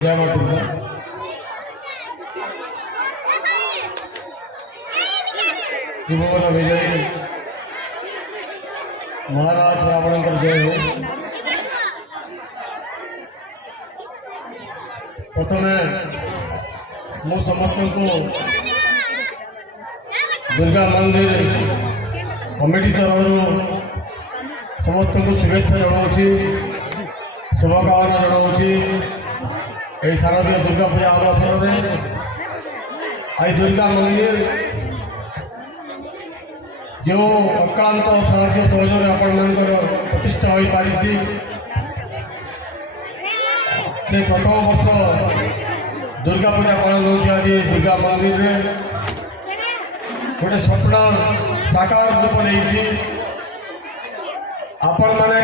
जय मां दुर्गा। त्रिभुवन विजयी महाराज रावण जय हो। प्रथम मु समस्त को दुर्गा मंदिर कमिटी तरफ समस्त को शुभेच्छा जनाऊँ, शुभकामना जनाऊँ। ये शारदीय दुर्गा पूजा अवसर में आई दुर्गा मंदिर जो अक्लांत साहाଯ୍य सहयोग आपण मान प्रतिष्ठा हो पारी से प्रथम वर्ष दुर्गा पूजा पालन हो। आज दुर्गा मंदिर में गोटे स्वप्न साकार रूप नहीं आपण मैंने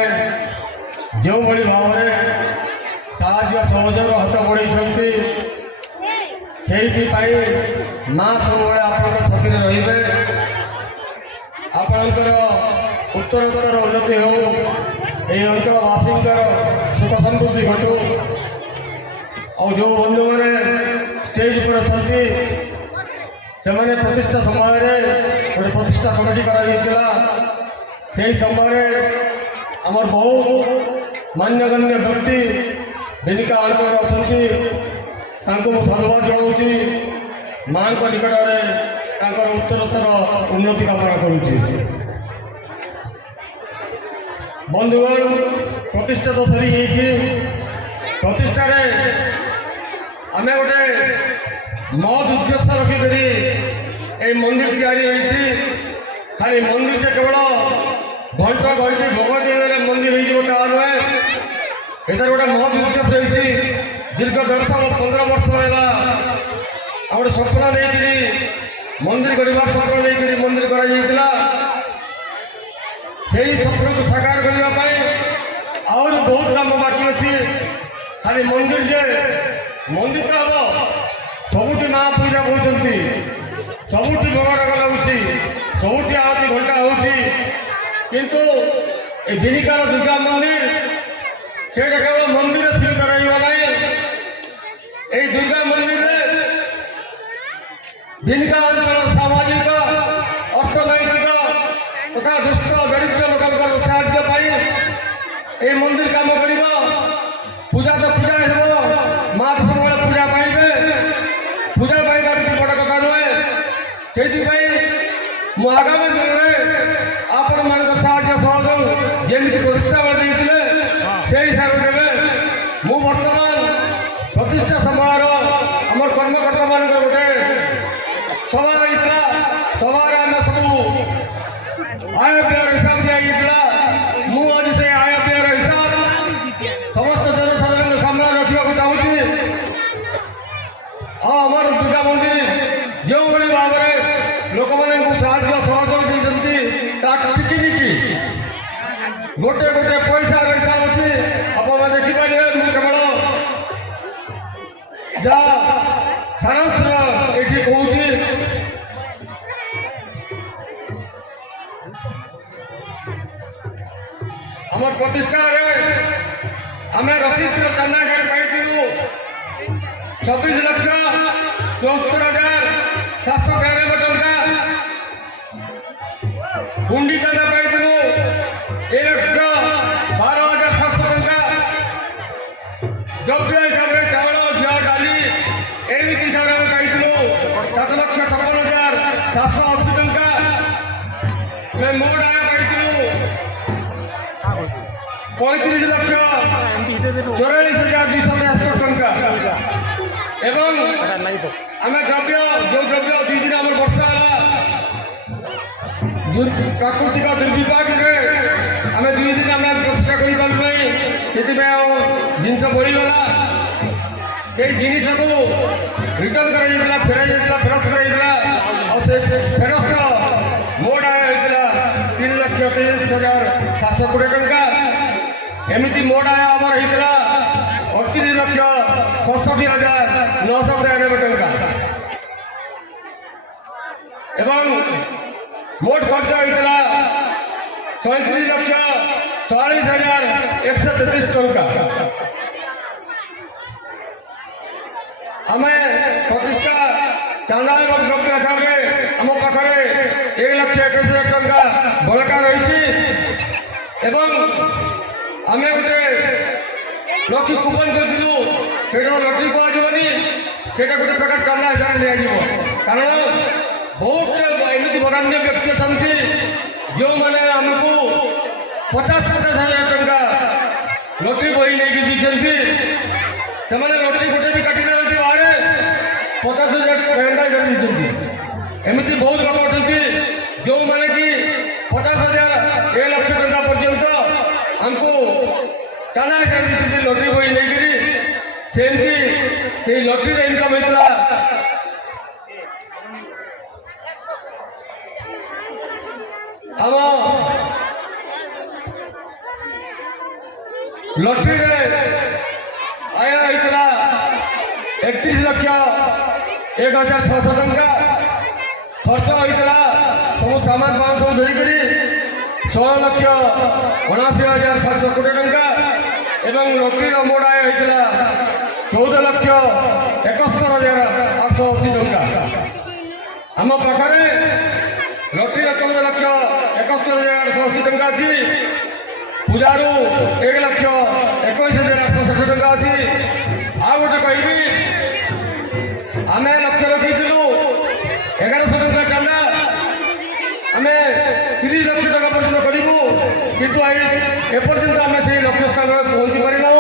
जो भाई भाव में साहाଯ୍य सहयोग हाथ बढ़ाई से माँ सब आप छाती रे आपणकर उत्तरोत्तर उन्नति हो, ये अंचलवासी सुख समृद्धि घटू। और जो बंधु मैंने स्टेज पर अच्छा से मैंने प्रतिष्ठा समय गोटे प्रतिष्ठा कमिटी कर समय आमर बहुत मान्यगण्य व्यक्ति बेनिका आड़कर अच्छा धन्यवाद जनाऊँ। माँ निकट में उत्तरोत्तर उन्नति कामना करुच्ची। बंधुगण प्रतिष्ठा तो सरी प्रतिष्ठार आम गोटे मद उद्देश्य रखिक मंदिर तैयारी खाली मंदिर से केवल घंटा घंटी भोग दिए मंदिर हो नुहे। इधर गोटे महत उद्देश्य रही दीर्घ 10-15 वर्ष है गोटे स्वप्न नहीं मंदिर गढ़ स्वप्न नहीं मंदिर करा स्वप्न को साकार करने और बहुत काम बाकी अच्छी। खाली मंदिर जे मंदिर तो हम सबुठी माँ पूजा होती सबुठी भोग लगुच सबुठी आरती घंटा होकिंतु बिनिकार दुर्गा मंदिर से केवल मंदिर सीमित रहा। दुर्गा मंदिर बिनिका अंचल सामाजिक अर्थनैतिक तथा दुष्ट दरिद्र लोक साहाଯ୍य मंदिर काम कर पूजा तो पूजा हो माँ सब पूजा पाइबे पूजा पाइबा बड़ कथा नुहे। से आगामी दिन में आपण मान साहाଯ୍य सहयोग जमी प्रतिष्ठा देते से हिसाब से देवे। मु बर्तमान प्रतिष्ठा समारोह आम कर्मकर्ता मान गोटे सभा होता सभार आम सब आय व्यय हिसाब दिया मुझे से आय व्यय हिसाब समस्त जनसाधारण सामने रखा चाहूँगी। आमर दुर्गा मंदिर जो भाई भाव में लोक मैंने साहाଯ୍य सहयोग देती गोटे गोटे पैसा हिसाब अच्छी आप देखिपारे केवल जहाँ सारांश ये कहूँ आम प्रतिष्ठा आम रसीद चांदा पाई 26,74,793 टंका हुंडी चांदा पाई 1,12,700 टंका द्रव्य हिसाब से चावल झील डाली एमती हिसाब से पाई 7,56,780 टंका मोट आय पाई 35,44,273 टंका एवं आम द्रव्य जो द्रव्य 2 दिन आम वर्षा प्राकृतिक दुर्विपाक आम 2 दिन आम प्रतिष्ठा कर जिनस बढ़ीगला जिनस को रिटर्न कर फेरस्त फेरस्त मोट आय होता 3,23,720 टंका एमती मोट आय आमर होता 38,67,993 टंका एवं मोट खर्च होता 34,40,133 टंका। आम प्रतिष्ठा चांदा एवं द्रव्य हिसाब से आम पाखे 1,21,000 टंका बड़का रही आम गोटे लकी कूपन करूँ से लटरी कहनी से गोटे प्रकार चांदा हिसाब से दिज्व कारण बहुत एमती बरान्य व्यक्ति अच्छा जो मैंने आमको 50,000 टंका लटरी बही नहीं दी से लटरी गोटे भी काटी ना बाहर 50,000 टंका दी एमती बहुत लोग अच्छा जो मैंने कि 50,000 1 लाख टंका पर्यंत आमको चांदा हिसाब से लटरी बही नहीं से लटरी इनकम होता आम लटरी आय होता 31,01,600 टंका खर्च होता सब सामान सब धरिक 16,79,700 कोटी टंका एवं लटरी अमाउंट आय होता 14,71,880 टंका आम पाखे लटरी 14,71,880 टंका अच्छी पूजारू 1,21,860 टंका अच्छी आ गोटे कहि आम लक्ष्य रखीलु 1100 टंका चांदा आम 30 लाख टंका पर्यटन करूँ कितु एपर्यंत आम से लक्ष्य स्थान में पहुँची पारिना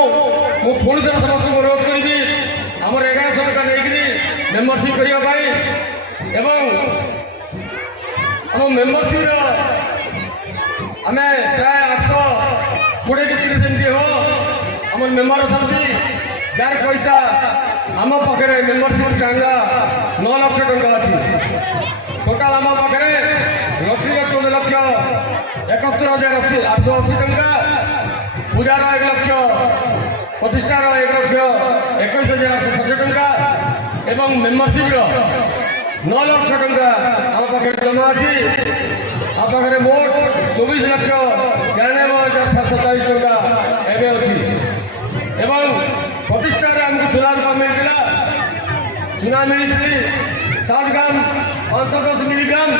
मुझे पुणी थर समस्त अनुरोध करी आम 1100 टंका नहीं मेम्बरशिप करने एवं आम मेम्बरशिप आम प्राय 820 कि 30 एमती हो आम मेम्बर अच्छा जार पैसा आम पाखे मेम्बरशिप चांदा 9 लाख टंका अच्छी टोटाल आम पाखे लटरी 14,71,880 टंका पूजार 1 लाख प्रतिष्ठार 1,21,860 टंका एवं मेम्बरशिप 9 लाख टंका आम पाखे जमा अच्छी आ पाखे मोट 24,93,727 टंका एवं अच्छी एवं प्रतिष्ठान आमको सुना रूपा मिलता सुना मिली 7 ग्राम 510 मिलीग्राम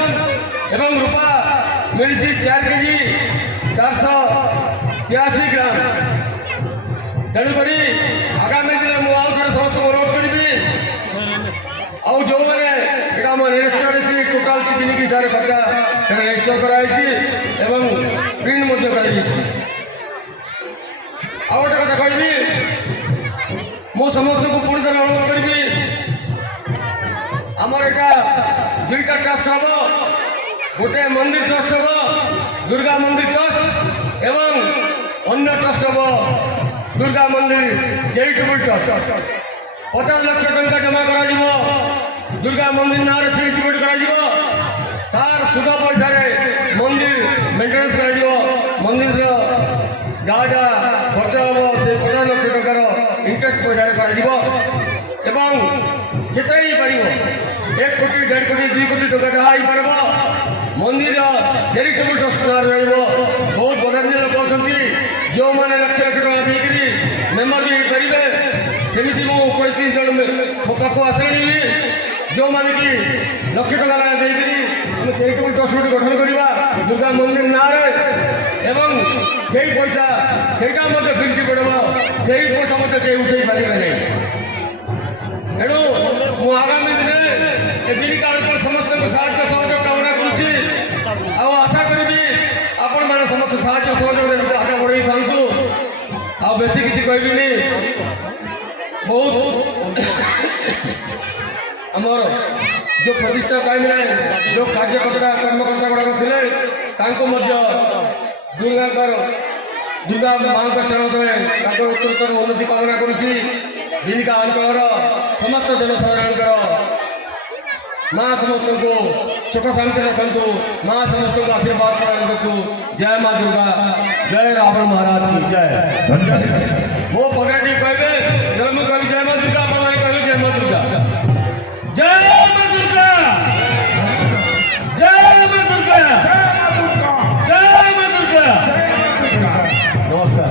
एवं रूपा मिली 4 केजी 483 ग्राम तेणुक आगामी दिन मुझे आउ थे समस्त अनुरोध करी आउ जो मैंने आम रेजिस्टर टोटाल 3 कि 4 खाता रेजिस्टर कराई प्रिंट कर आ गोटे कथा कहि मु समस्त को पुणी थर अनुरोध करी आमर यहाँ 2टा ट्रस्ट हम गोटे मंदिर ट्रस्ट हम दुर्गा मंदिर ट्रस्ट एवं अन्य ट्रस्ट हम दुर्गा मंदिर चैरिटेबल ट्रस्ट 50 लाख टंका जमा कर दुर्गा मंदिर ना चैरिटेबल तार सुध पैसा मंदिर मेन्टेनेंस कर मंदिर जहाँ जहाँ खर्च हम से 50 लाख टंकार इंटरेस्ट पैसा एवं जिते ही पार 1 कोटी 1.5 कोटी 2 कोटी टंका जहाँ हो पार मंदिर चैरिटेबल ट्रस्ट ना बहुत बदान्य लोक अच्छा जो मैंने लक्ष लक्ष टका देकर मेम्बर भी करेंगे सेमती मुझे 35 जन पाक आसली जो मैंने कि लक्ष टका ना देकर चैरिटेबल ट्रस्ट गोटे गठन करवा दुर्गा मंदिर ना एवं से पैसा से बिल्टी पड़ो से पैसा मत कहीं उठे पारे नहीं तेणु मु आगामी दिन जीविका समस्त साहय सहयोग कामना करुच्ची आशा करी आपण मैंने समस्त साहय सहयोग आगे बढ़े था बेसी किसी कहबिनी बहुत आमर जो प्रतिष्ठा टाइम जो कार्यकर्ता कर्मकर्ता गुड़ाक थे दुर्गा माँ शरण उत्तरोत्तर उन्नति कामना करुच्ची जीविका अंचल समस्त जनसाधारण माँ समस्त को सुख शांति रखु माँ समस्त को आशीर्वाद प्रदान करूँ जय माँ दुर्गा जय रावण महाराज की जय वो पकड़ी कहे जब मुझे कह जय माँ दुर्गा कह जय माँ दुर्गा जय माँ दुर्गा जय माँ दुर्गा जय माँ दुर्गा नमस्कार।